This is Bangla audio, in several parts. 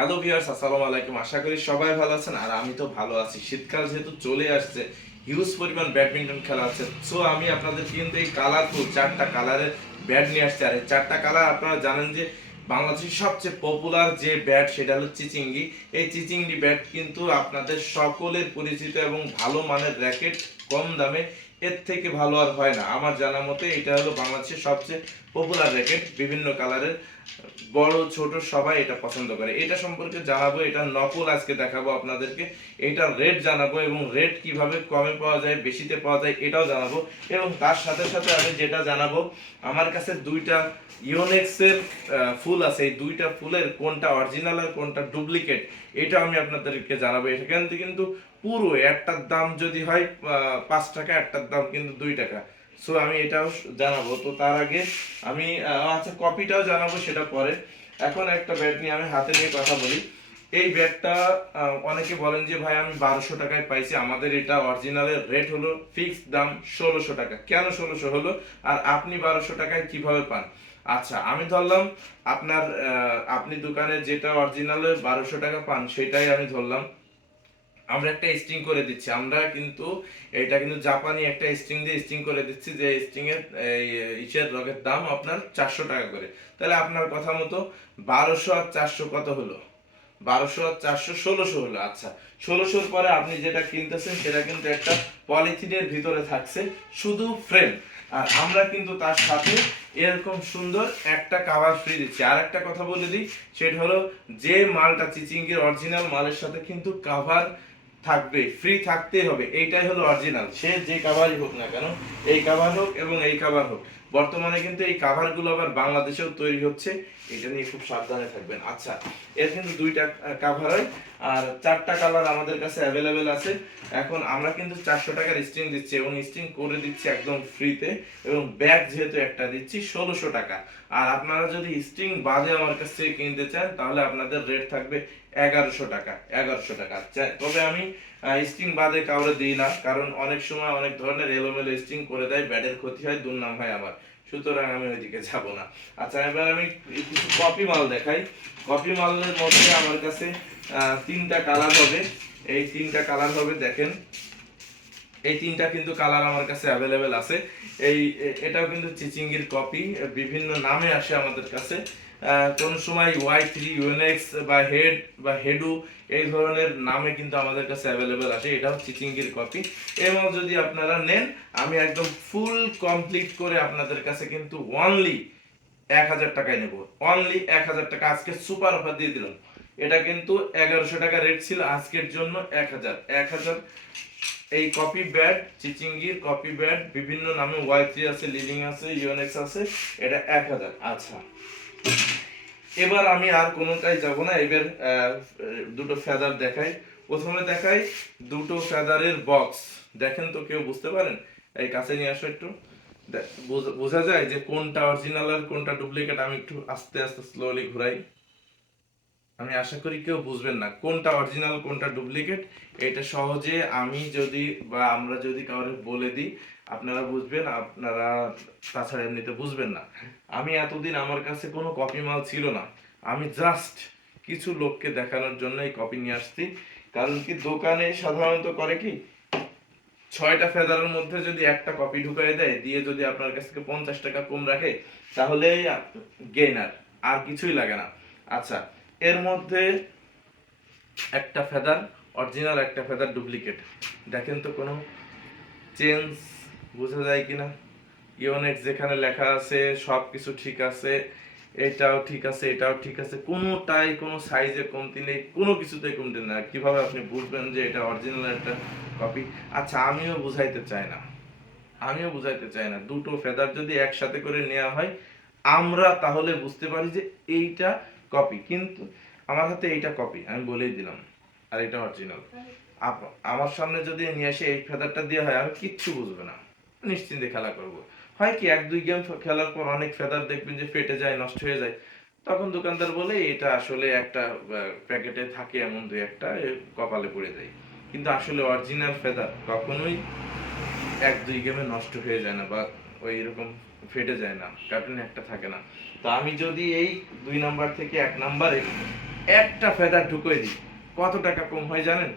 হ্যালো ভিউয়ার্স আসসালামু আলাইকুম। আশা করি সবাই ভালো আছেন আর আমি তো ভালো আছি। শীতকাল যেহেতু চলে আসছে হিউজ পরিমাণ ব্যাডমিন্টন খেলা আছে। সো আমি আপনাদের কিন্তু এই কালারফুল চারটা কালারের ব্যাট নিয়ে আসছি। আর এই চারটা কালার আপনারা জানেন যে বাংলাদেশের সবচেয়ে পপুলার যে ব্যাট সেটা হলো চিচিঙ্গি। এই চিচিঙ্গি ব্যাট কিন্তু আপনাদের সকলের পরিচিত এবং ভালো মানের র্যাকেট কম দামে এর থেকে ভালো আর হয় না। আমার জানা মতে এটা হলো বাংলাদেশের সবচেয়ে পপুলার র্যাকেট বিভিন্ন কালারের বড়, ছোট সবাই এটা পছন্দ করে। এটা সম্পর্কে জানাব, এটা নকল আজকে দেখাবো আপনাদেরকে। এটা রেট জানাব এবং রেট কীভাবে কমে পাওয়া যায়, বেশিতে পাওয়া যায়, এটাও জানাব। এবং তার সাথে সাথে আমি যেটা জানাব, আমার কাছে দুইটা ইওনেক্সের ফুল আছে। এই দুইটা ফুলের কোনটা অরিজিনাল আর কোনটা ডুপ্লিকেট এটা আমি আপনাদেরকে জানাব। এখান কিন্তু পুরো একটার দাম যদি হয় পাঁচ টাকা, একটার দাম কিন্তু দুই টাকা। সো আমি এটাও জানাব। তো তার আগে আমি আচ্ছা কপিটাও জানাব সেটা পরে। এখন একটা ব্যাট নিয়ে আমি হাতে নিয়ে কথা বলি। এই ব্যাগটা অনেকে বলেন যে, ভাই, আমি বারোশো টাকায় পাইছি। আমাদের এটা অরিজিনালের রেট হলো ফিক্সড দাম ষোলোশো টাকা। কেন ষোলোশো হলো? আর আপনি বারোশো টাকায় কীভাবে পান? আচ্ছা আমি ধরলাম আপনার আপনি দোকানে যেটা অরিজিনালে বারোশো টাকা পান, সেটাই আমি ধরলাম। আমরা একটা স্ট্রিং করে দিচ্ছি। আমরা কিন্তু, এটা কিন্তু জাপানি একটা স্ট্রিং দিয়ে স্ট্রিং করে দিচ্ছি যে স্ট্রিং এর, এই, ইসের রকের দাম আপনার চারশো টাকা করে। তাহলে আপনার কথা মতো বারোশো আর চারশো কত হলো? বারোশো আর চারশো ষোলোশো হলো। আচ্ছা ষোলোশোর পরে আপনি যেটা কিনতেছেন, সেটা কিন্তু একটা পলিথিনের ভিতরে থাকছে। শুধু ফ্রেম আর আমরা কিন্তু তার সাথে এরকম সুন্দর একটা কাভার ফ্রি দিচ্ছি। আর একটা কথা বলে দিই, সেটা হলো যে মালটা চিচিংয়ের অরিজিনাল মালের সাথে কিন্তু কাভার থাকবে ফ্রি থাকতেই হবে, এইটাই হলো অরিজিনাল সে যে কাভারই হোক না কেন, এই কাভার হোক এবং এই কাভার হোক, বর্তমানে কিন্তু এই কাভারগুলো আবার বাংলাদেশেও তৈরি হচ্ছে, এটা নিয়ে খুব সাবধানে থাকবেন। আচ্ছা এর কিন্তু দুইটা কাভার হয়, আর চারটা কালার আমাদের কাছে অ্যাভেলেবেল আছে। এখন আমরা কিন্তু চারশো টাকার স্টিং দিচ্ছি এবং স্টিং করে দিচ্ছি একদম ফ্রিতে এবং ব্যাগ যেহেতু একটা দিচ্ছি, ষোলোশো টাকা। আর আপনারা যদি স্টিং বাদে আমার কাছ থেকে কিনতে চান, তাহলে আপনাদের রেট থাকবে এগারোশো টাকা এগারোশো টাকা। তবে আমি স্ট্রিং বাদে কাউরে দিই না, কারণ অনেক সময় অনেক ধরনের এলোমেলো স্ট্রিং করে দেয়, ব্যাটের ক্ষতি হয়, দুর্নাম হয় আমার। সুতরাং আমি ওইদিকে যাব না। আচ্ছা এবার আমি কিছু কপি মাল দেখাই। কপি মালের মধ্যে আমার কাছে তিনটা কালার হবে। এই তিনটা কালার হবে, দেখেন। এই তিনটা কিন্তু কালার আমার কাছে অ্যাভেলেবেল আছে। এই এটাও কিন্তু চিচিঙ্গির কপি বিভিন্ন নামে আসে আমাদের কাছে। কোন সময় ওয়াই থ্রি ইউএনএক্স বা হেড বা হেডু এই ধরনের নামে কিন্তু আমাদের কাছে অ্যাভেলেবেল আসে। এটাও চিচিঙ্গির কপি এবং যদি আপনারা নেন, আমি একদম ফুল কমপ্লিট করে আপনাদের কাছে কিন্তু অনলি এক হাজার টাকায় নেব। অনলি এক হাজার টাকা। আজকে সুপার অফার দিয়ে দিলাম। এটা কিন্তু এগারোশো টাকা রেট ছিল, আজকের জন্য এক হাজার। এক হাজার এই কপি ব্যাট চিচিঙ্গির কপি ব্যাট বিভিন্ন নামে ওয়াই থ্রি আছে লিভিং আছে ইউএনএক্স আছে, এটা এক হাজার। আচ্ছা। এবার আমি আর কোনোটাই যাব না, এবার দুটো ফেদার দেখাই। প্রথমে দেখাই দুটো ফেদারের বক্স দেখেন তো কেউ বুঝতে পারেন? এই কাছে নিয়ে আসো একটু। বোঝা যায় যে কোনটা অরিজিনাল আর কোনটা ডুপ্লিকেট আমি একটু আস্তে আস্তে স্লোলি ঘুরাই। আমি আশা করি কেউ বুঝবেন না কোনটা অরিজিনাল কোনটা ডুপ্লিকেট এটা সহজে আমি যদি বা আমরা যদি কাউকে বলে দিই, আপনারা বুঝবেন, আপনারা তাছাড়া এমনিতে বুঝবেন না। আমি এতদিন আমার কাছে কোনো কপি মাল ছিল না। আমি জাস্ট কিছু লোককে দেখানোর জন্য এই কপি নিয়ে আসছি। কারণ কি দোকানে সাধারণত করে কি, ছয়টা ফেদারের মধ্যে যদি একটা কপি ঢুকাই দেয়, দিয়ে যদি আপনার কাছ থেকে পঞ্চাশ টাকা কম রাখে তাহলে গেইনার আর কিছুই লাগে না। আচ্ছা এর মধ্যে একটা ফেদার, অরিজিনাল একটা ফেদার ডুপ্লিকেট। দেখেন তো কোনো চেঞ্জ বোঝা যায় কিনা? ইউনিট যেখানে লেখা আছে সব কিছু ঠিক আছে, এটাও ঠিক আছে, এটাও ঠিক আছে, কোনোটাই, কোনো সাইজে কমতি নেই, কোনো কিছুতেই কমতি না কীভাবে আপনি বুঝবেন যে এটা অরিজিনাল একটা কপি আচ্ছা আমিও বুঝাইতে চাই না। আমিও বুঝাইতে চাই না। দুটো ফেদার যদি একসাথে করে নেওয়া হয়, আমরা তাহলে বুঝতে পারি যে এইটা কপি কিন্তু আমার হাতে এইটা কপি আমি বলেই দিলাম, আর এটা অরিজিনাল আমার সামনে যদি নিয়ে এসে এই ফেদারটা দিয়ে হয়, আমি কিচ্ছু বুঝব না। নিশ্চিন্তে খেলা করব। হয় কি, এক, দুই গেম খেলার পর অনেক ফেদার দেখবেন যে ফেটে যায়, নষ্ট হয়ে যায়। তখন দোকানদার বলে, এটা আসলে একটা প্যাকেটে থাকে এমন দুই একটা কপালে পড়ে যায়। কিন্তু আসলে অরিজিনাল ফেদার কখনোই এক, দুই গেমে নষ্ট হয়ে যায় না, বা ওই এরকম ফেটে যায় না কার্টুনে একটা থাকে না। তো আমি যদি এই দুই নাম্বার থেকে এক নাম্বারে একটা ফেদার ঢুকিয়ে দিই, কত টাকা কম হয় জানেন?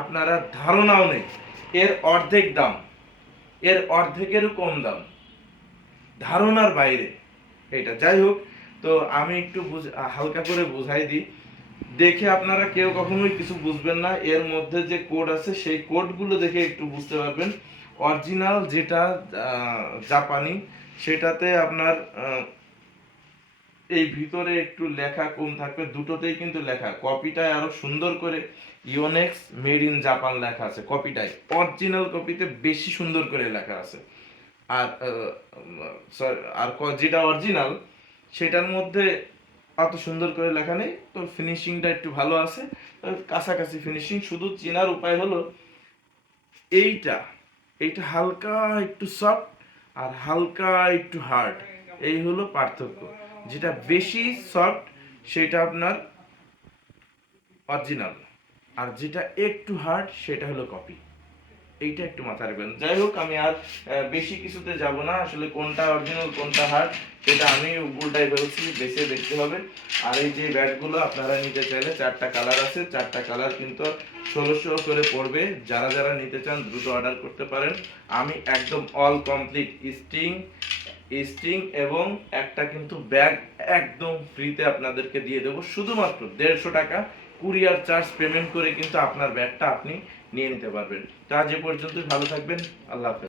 আপনারা ধারণাও নেই। এর অর্ধেক দাম, এর অর্ধেকেরও কম দাম। ধারণার বাইরে এটা যাই হোক, তো আমি একটু হালকা করে বুঝাই দিই। দেখে আপনারা কেউ কখনোই কিছু বুঝবেন না, এর মধ্যে যে কোড আছে, সেই কোডগুলো দেখে একটু বুঝতে পারবেন। অরিজিনাল যেটা জাপানি, সেটাতে আপনার এই ভিতরে একটু লেখা কম থাকবে। দুটোতেই কিন্তু লেখা। কপিটায় আরও সুন্দর করে ইওনেক্স মেড ইন জাপান লেখা আছে কপিটায়। অরিজিনাল কপিতে বেশি সুন্দর করে লেখা আছে। আর আর যেটা অরিজিনাল, সেটার মধ্যে অত সুন্দর করে লেখা নেই। তো ফিনিশিংটা একটু ভালো আছে। কাছাকাছি ফিনিশিং শুধু চেনার উপায় হলো, এইটা এইটা হালকা একটু সফট আর হালকা একটু হার্ড এই হলো পার্থক্য। যেটা বেশি সফট সেটা আপনার অরিজিনাল আর যেটা একটু হার্ড সেটা হলো কপি এইটা একটু মাথায় রাখবেন। যাই হোক, আমি আর বেশি কিছুতে যাব না। আসলে কোনটা অরিজিনাল কোনটা হার্ড সেটা আমি উল্টাই ফেলছি বেছে দেখতে হবে। আর এই যে ব্যাগগুলো আপনারা নিতে চাইলে, চারটা কালার আছে। চারটা কালার কিন্তু ষোলোশো করে পড়বে। যারা যারা নিতে চান, দ্রুত অর্ডার করতে পারেন। আমি একদম অল কমপ্লিট স্টিং স্টিং এবং একটা কিন্তু ব্যাগ একদম ফ্রিতে আপনাদেরকে দিয়ে দেবো। শুধুমাত্র দেড়শো টাকা। কুরিয়ার চার্জ পেমেন্ট করে কিন্তু আপনার ব্যাগটা আপনি নিয়ে নিতে পারবেন। তা যে পর্যন্তই ভালো থাকবেন। আল্লাহ হাফেজ।